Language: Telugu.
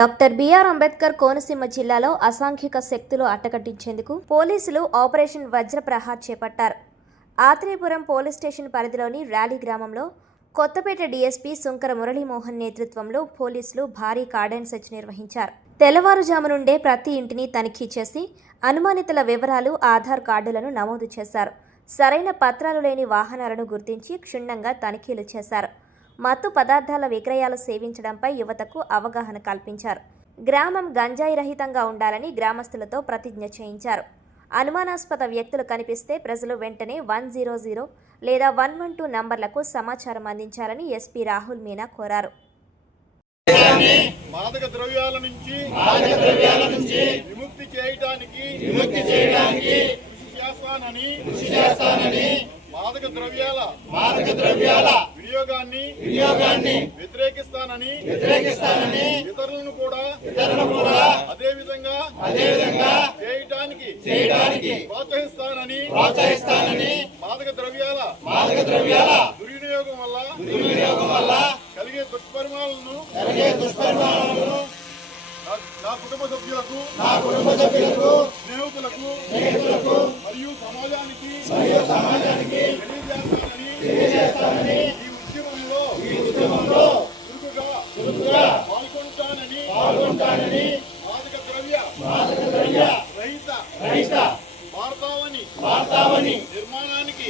డాక్టర్ బిఆర్ అంబేద్కర్ కోనసీమ జిల్లాలో అసాంఘిక శక్తులు అట్టగట్టించేందుకు పోలీసులు ఆపరేషన్ వజ్రప్రహార్ చేపట్టారు. ఆత్రేయపురం పోలీస్ స్టేషన్ పరిధిలోని ర్యాలీ గ్రామంలో కొత్తపేట డీఎస్పీ సుంకర మురళీమోహన్ నేతృత్వంలో పోలీసులు భారీ కార్డన్ సెర్చ్ నిర్వహించారు. తెల్లవారుజాము నుండే ప్రతి ఇంటిని తనిఖీ చేసి అనుమానితుల వివరాలు, ఆధార్ కార్డులను నమోదు చేశారు. సరైన పత్రాలు లేని వాహనాలను గుర్తించి క్షుణ్ణంగా తనిఖీలు చేశారు. మత్తు పదార్థాల విక్రయాలు సేవించడంపై యువతకు అవగాహన కల్పించారు. గ్రామం గంజాయి రహితంగా ఉండాలని గ్రామస్తులతో ప్రతిజ్ఞ చేయించారు. అనుమానాస్పద వ్యక్తులు కనిపిస్తే ప్రజలు వెంటనే 100 లేదా 112 నంబర్లకు సమాచారం అందించాలని ఎస్పీ రాహుల్ మీనా కోరారు. మాదక ద్రవ్యాల నుంచి విముక్తి చేయడానికి కృషి చేస్తానని మాదక ద్రవ్యాల వినియోగాన్ని వ్యతిరేకిస్తానని ఇతరులను కూడా అదే విధంగా చేయడానికి ప్రోత్సహిస్తానని మాదక ద్రవ్యాల దుర్వినియోగం వల్ల కలిగే దుష్పరిణామాలను నా కుటుంబ సభ్యులకు స్నేహితులకు మరియు సమాజానికి తెలియజేస్తానని ఈ ఉద్యమంలో చురుకుగా పాల్గొంటానని మాదక ద్రవ్య రహిత భారతావని నిర్మాణానికి